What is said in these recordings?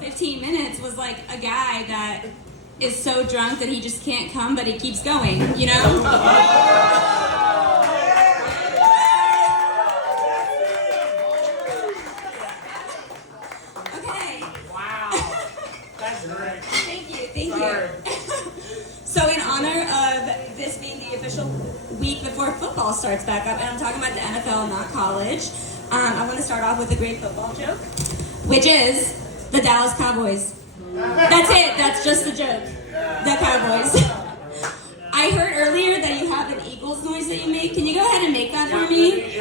15 minutes was like a guy that is so drunk that he just can't come, but he keeps going, you know? Okay. Wow. That's great. Thank you. So in honor of this being the official week before football starts back up, and I'm talking about the NFL, not college, I want to start off with a great football joke, which is the Dallas Cowboys. That's it. That's just the joke. The Cowboys. I heard earlier that you have an Eagles noise that you make. Can you go ahead and make that for me?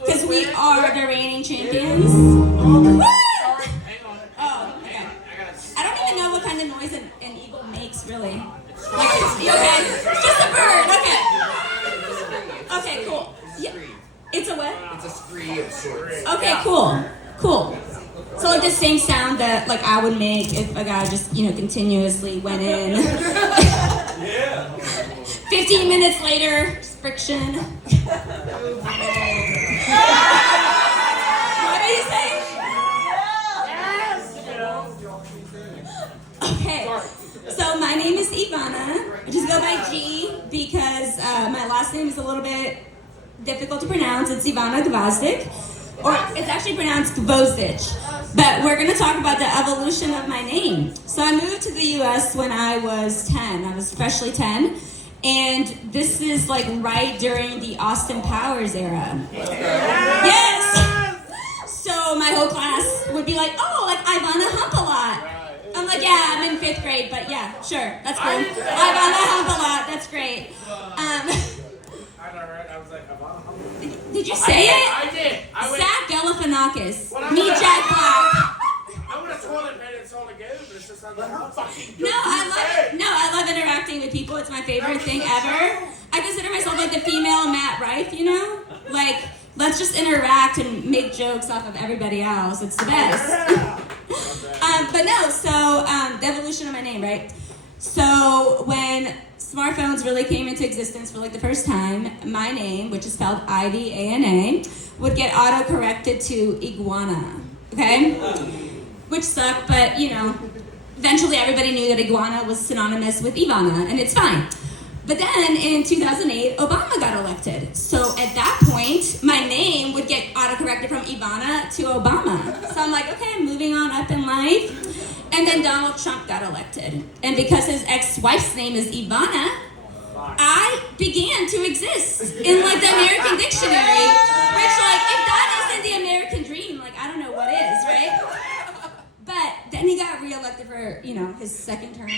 Because we are the reigning champions. Woo! Oh, okay. I don't even know what kind of noise an eagle makes, really. Like, okay, it's just a bird. Okay. Okay, cool. Yeah. It's a what? It's a scree of sorts. Okay, cool. So like the same sound that like I would make if a guy just, continuously went in. Yeah. 15 minutes later, just friction. What did he say? Okay, so my name is Ivana. I just go by G because my last name is a little bit difficult to pronounce. It's Ivana Gvozdik, or it's actually pronounced Gvozdic. But we're going to talk about the evolution of my name. So I moved to the U.S. when I was 10. I was freshly 10. And this is like right during the Austin Powers era. Yes! So my whole class would be like, oh, like Ivana Hump a lot. I'm like, yeah, I'm in 5th grade, but yeah, sure, that's cool. Ivana Hump a lot, that's great. I know, right? I was like, Ivana Hump. Did you say it? I did. Zach Galifianakis. When I Meet went- Jack Black. I would have toilet paid it so to go, but it's just not like, fucking No, I love interacting with people. It's my favorite thing ever. I consider myself like the female Matt Rife, Like, let's just interact and make jokes off of everybody else. It's the best. But no, so the evolution of my name, right? So when smartphones really came into existence for like the first time, my name, which is spelled Ivana, would get auto-corrected to iguana, okay? Which sucked, but eventually everybody knew that iguana was synonymous with Ivana, and it's fine. But then in 2008, Obama got elected. So at that point, my name would get autocorrected from Ivana to Obama. So I'm like, okay, I'm moving on up in life. And then Donald Trump got elected. And because his ex-wife's name is Ivana, I began to exist in like the American dictionary. Which like, if that isn't the American dream, like I don't know what is, right? But then he got reelected for, his second term.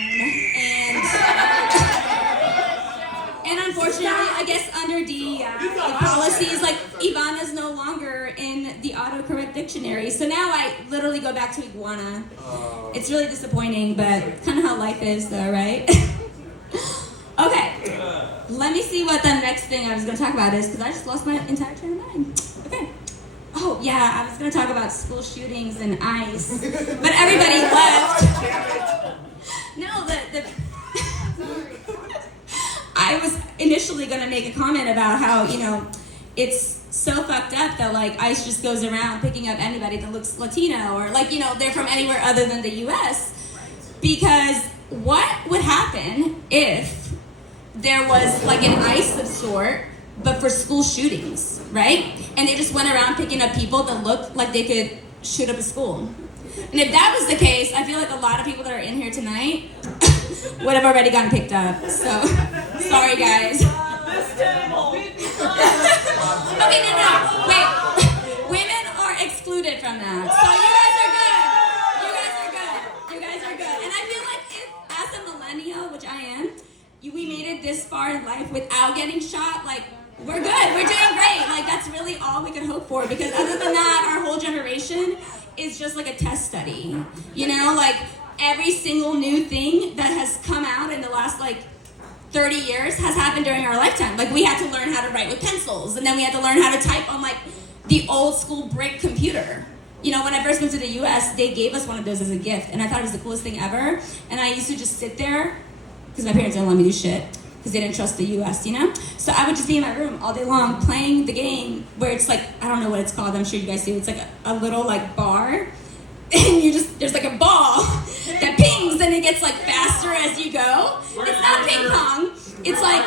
And unfortunately, I guess under DEI policies, like Ivana's no longer in the autocorrect dictionary. So now I literally go back to iguana. It's really disappointing, but kind of how life is though, right? Okay, let me see what the next thing I was going to talk about is, because I just lost my entire train of mind. Okay. Oh, yeah, I was going to talk about school shootings and ICE, but everybody left. No, I was initially going to make a comment about how, it's so fucked up that, like, ICE just goes around picking up anybody that looks Latino or, like, they're from anywhere other than the U.S. Because what would happen if there was, like, an ICE of sort, but for school shootings, right? And they just went around picking up people that looked like they could shoot up a school. And if that was the case, I feel like a lot of people that are in here tonight would have already gotten picked up. So, sorry guys. Okay, no. Wait. Women are excluded from that. So you guys are good. And I feel like if, as a millennial, which I am, we made it this far in life without getting shot, like, we're good. We're doing great. Like, that's really all we can hope for. Because other than that, our whole generation is just like a test study. Like, every single new thing that has come out in the last, 30 years has happened during our lifetime. Like, we had to learn how to write with pencils, and then we had to learn how to type on, the old school brick computer. When I first went to the U.S., they gave us one of those as a gift, and I thought it was the coolest thing ever. And I used to just sit there, because my parents didn't let me do shit, because they didn't trust the U.S., So I would just be in my room all day long playing the game where it's I don't know what it's called, I'm sure you guys do. It's a little, bar, and there's a bar gets like faster as you go. It's not ping pong. It's like,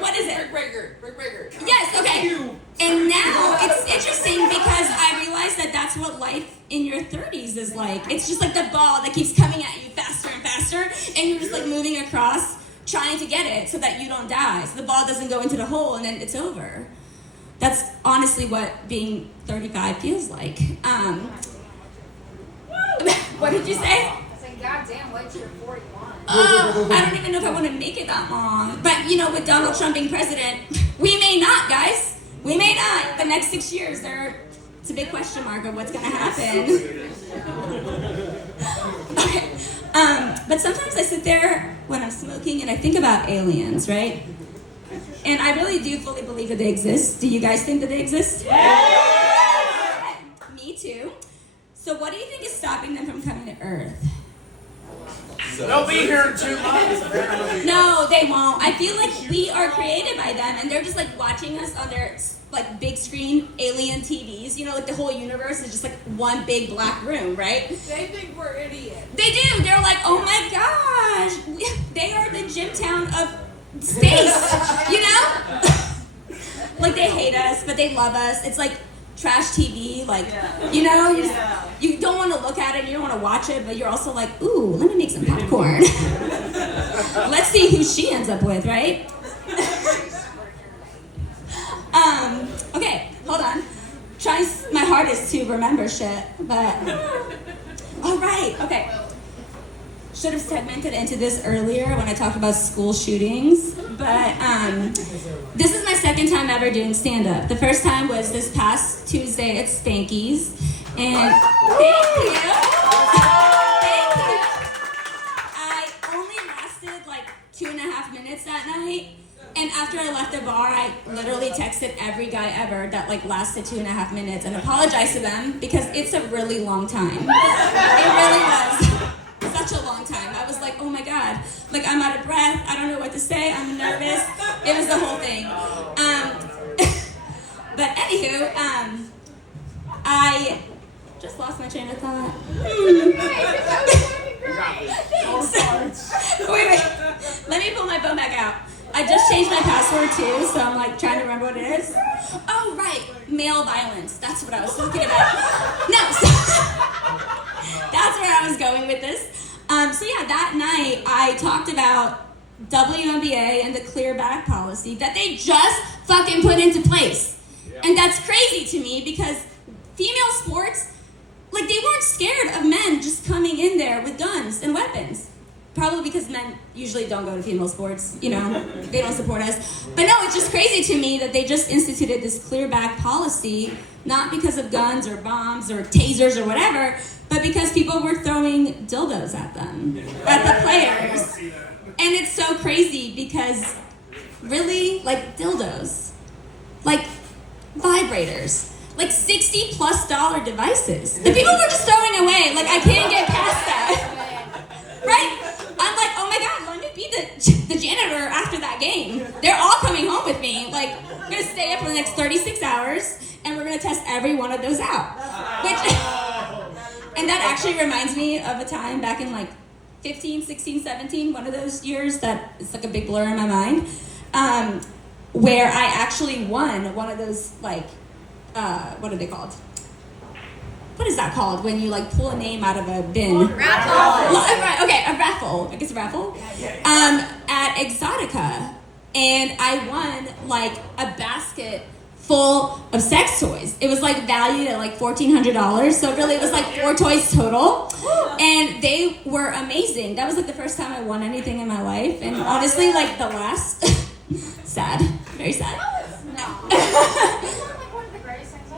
what is it? Brick breaker. Yes, okay. And now it's interesting because I realized that that's what life in your 30s is like. It's just like the ball that keeps coming at you faster and faster, and you're just like moving across, trying to get it so that you don't die. So the ball doesn't go into the hole and then it's over. That's honestly what being 35 feels like. What did you say? I said, God damn, wait till you're 41. I don't even know if I want to make it that long. But, you know, with Donald Trump being president, we may not, guys. We may not. The next 6 years, it's a big question mark of what's going to happen. Okay. But sometimes I sit there when I'm smoking and I think about aliens, right? And I really do fully believe that they exist. Do you guys think that they exist? Yeah! Me too. So what do you think is stopping them from coming to Earth? They'll be here in 2 months. No, they won't. I feel like we are created by them, and they're just like watching us on their like big screen alien TVs. You know, like the whole universe is just like one big black room, right? They think we're idiots. They do. They're like, oh my gosh, they are the Gymtown of space. You know, like they hate us, but they love us. It's like trash TV, like, you know, you don't want to look at it, you don't want to watch it, but you're also like, ooh, let me make some popcorn. Let's see who she ends up with, right? Okay, hold on. Trying my hardest to remember shit, but, all right, okay. Should have segmented into this earlier when I talked about school shootings, but this is my second time ever doing stand-up. The first time was this past Tuesday at Spanky's, and thank you. I only lasted like 2.5 minutes that night, and after I left the bar, I literally texted every guy ever that like lasted 2.5 minutes and apologized to them because it's a really long time. It really was. Such a long time. I was like, oh my God, like I'm out of breath. I don't know what to say. I'm nervous. It was the whole thing. But anywho, I just lost my train of thought. Wait. Let me pull my phone back out. I just changed my password too, so I'm like trying to remember what it is. Oh right, male violence. That's what I was talking about. No, that's where I was going with this. So yeah, that night I talked about WNBA and the clear back policy that they just fucking put into place. Yeah. And that's crazy to me because female sports, like they weren't scared of men just coming in there with guns and weapons. Probably because men usually don't go to female sports, you know, they don't support us. But no, it's just crazy to me that they just instituted this clear back policy, not because of guns or bombs or tasers or whatever, but because people were throwing dildos at them, at the players. And it's so crazy because really, like dildos, like vibrators, like $60+ devices. The people were just throwing away, like I can't get past that, right? I'm like, oh my God, let me be the janitor after that game. They're all coming home with me. Like, we're gonna stay up for the next 36 hours and we're gonna test every one of those out. And that actually reminds me of a time back in like 15, 16, 17, one of those years that it's like a big blur in my mind, where I actually won one of those like, what are they called? What is that called when you like pull a name out of a bin? Raffle. Okay, a raffle. I guess a raffle. At Exotica, and I won like a basket full of sex toys. It was like valued at like $1,400, so really it was like 4 toys total, and they were amazing. That was like the first time I won anything in my life, and honestly, like the last, sad, very sad. No. One of the greatest things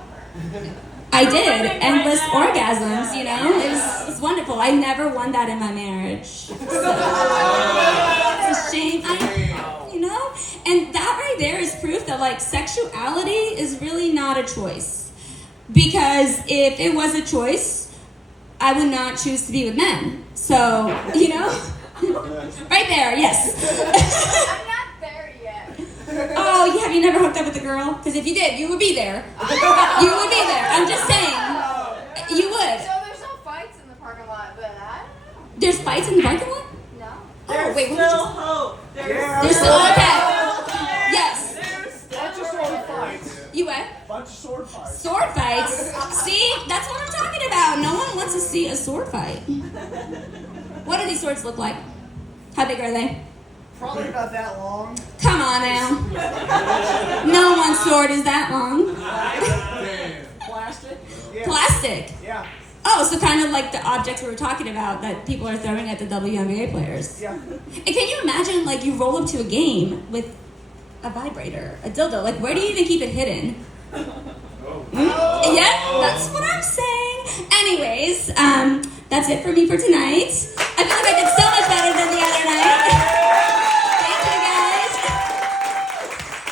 ever. I did. Endless orgasms, you know? It was wonderful. I never won that in my marriage. So, it's a shame. You know? And that right there is proof that, like, sexuality is really not a choice. Because if it was a choice, I would not choose to be with men. So, you know? Right there, yes. I'm not there yet. Oh, have you never hooked up with a girl? Because if you did, you would be there. You would be there. I'm just saying. You would. So there's no fights in the parking lot, but I don't know. There's fights in the parking lot? No. Oh, wait, what did you Still say? hope. There's still, okay. Yes. Bunch of sword fights. You what? Bunch of sword fights. Sword fights. See, that's what I'm talking about. No one wants to see a sword fight. What do these swords look like? How big are they? Probably about that long. Come on now. No one's sword is that long. Plastic. Yeah. Plastic. Yeah. Oh, so kind of like the objects we were talking about that people are throwing at the WNBA players. Yeah. And can you imagine, like, you roll up to a game with a vibrator, a dildo? Like, where do you even keep it hidden? Yeah, that's what I'm saying. Anyways, that's it for me for tonight. I feel like I did so much better than the other night.